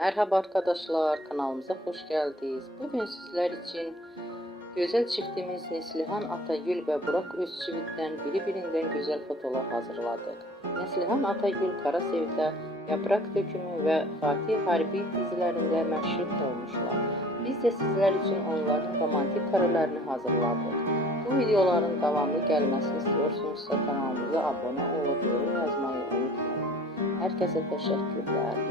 Merhaba arkadaşlar, kanalımıza hoş geldiniz. Bugün sizler için güzel çiftimiz Neslihan Atagül ve Burak Özçivit'ten birbirinden güzel fotolar hazırladık. Neslihan Atagül Kara Sevda, Yaprak Dökümü ve Fatih Harbi dizilerinde meşhur olmuşlar. Biz de sizler için onların romantik karelerini hazırladık. Bu videoların devamlı gelmesini istiyorsanız kanalımıza abone olup yorum yazmayı unutmayın. Herkese teşekkürler.